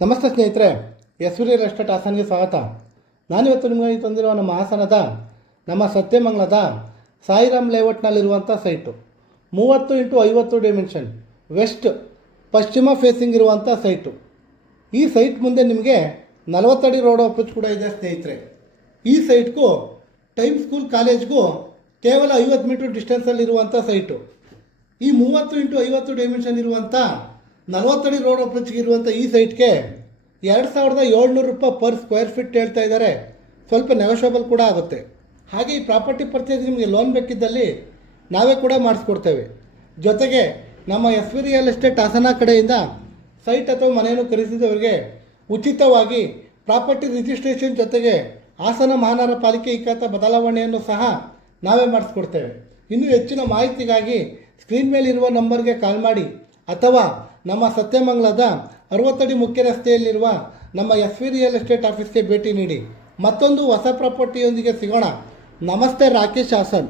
ನಮಸ್ತೆ ಸ್ನೇಹಿತರೆ, S V real estate ಹಾಸನ್ಗೆ ಸ್ವಾಗತ. ನಾನಿವತ್ತು ನಿಮಗೆ ತಂದಿರುವ ನಮ್ಮ ಹಾಸನದ ನಮ್ಮ ಸತ್ಯಮಂಗಲದ ಸಾಯಿರಾಮ್ ಲೇಔಟ್ನಲ್ಲಿರುವಂಥ ಸೈಟು 30x50 ಡೈಮೆನ್ಷನ್ ವೆಸ್ಟ್ ಪಶ್ಚಿಮ ಫೇಸಿಂಗ್ ಇರುವಂಥ ಸೈಟು. ಈ ಸೈಟ್ ಮುಂದೆ ನಿಮಗೆ 40 ಅಡಿ ರೋಡ್ ಅಪ್ರೋಚ್ ಕೂಡ ಇದೆ ಸ್ನೇಹಿತರೆ. ಈ ಸೈಟ್ಗೂ ಟೈಮ್ ಸ್ಕೂಲ್ ಕಾಲೇಜ್ಗೂ ಕೇವಲ 50 ಮೀಟರ್ ಡಿಸ್ಟೆನ್ಸಲ್ಲಿರುವಂಥ ಸೈಟು. ಈ 30x50 ಡೈಮೆನ್ಷನ್ ಇರುವಂಥ 40 ಅಡಿ ರೋಡ್ ಅಪ್ರೋಚ್ಗೆ ಇರುವಂಥ ಈ ಸೈಟ್ಗೆ 2700 ರೂಪಾಯಿ ಪರ್ ಸ್ಕ್ವೇರ್ ಫೀಟ್ ಹೇಳ್ತಾ ಇದ್ದಾರೆ. ಸ್ವಲ್ಪ ನೆಗೋಷಿಯಬಲ್ ಕೂಡ ಆಗುತ್ತೆ. ಹಾಗೆ ಈ ಪ್ರಾಪರ್ಟಿ ಪರ್ಚೇಸ್ ನಿಮಗೆ ಲೋನ್ ಬೇಕಿದ್ದಲ್ಲಿ ನಾವೇ ಕೂಡ ಮಾಡಿಸ್ಕೊಡ್ತೇವೆ. ಜೊತೆಗೆ ನಮ್ಮ S V real estate Hassan ಕಡೆಯಿಂದ ಸೈಟ್ ಅಥವಾ ಮನೆಯನ್ನು ಖರೀದಿಸಿದವರಿಗೆ ಉಚಿತವಾಗಿ ಪ್ರಾಪರ್ಟಿ ರಿಜಿಸ್ಟ್ರೇಷನ್ ಜೊತೆಗೆ ಹಾಸನ ಮಹಾನಗರ ಪಾಲಿಕೆ ಇಕ್ಕತ್ತ ಬದಲಾವಣೆಯನ್ನು ಸಹ ನಾವೇ ಮಾಡಿಸ್ಕೊಡ್ತೇವೆ. ಇನ್ನೂ ಹೆಚ್ಚಿನ ಮಾಹಿತಿಗಾಗಿ ಸ್ಕ್ರೀನ್ ಮೇಲಿರುವ ನಂಬರ್ಗೆ ಕಾಲ್ ಮಾಡಿ ಅಥವಾ ನಮ್ಮ ಸತ್ಯಮಂಗಲದ 60 ಅಡಿ ಮುಖ್ಯ ರಸ್ತೆಯಲ್ಲಿರುವ ನಮ್ಮ ಎಸ್ ವಿ ರಿಯಲ್ ಎಸ್ಟೇಟ್ ಆಫೀಸ್ಗೆ ಭೇಟಿ ನೀಡಿ. ಮತ್ತೊಂದು ಹೊಸ ಪ್ರಾಪರ್ಟಿಯೊಂದಿಗೆ ಸಿಗೋಣ. ನಮಸ್ತೆ, ರಾಕೇಶ್ ಹಾಸನ್.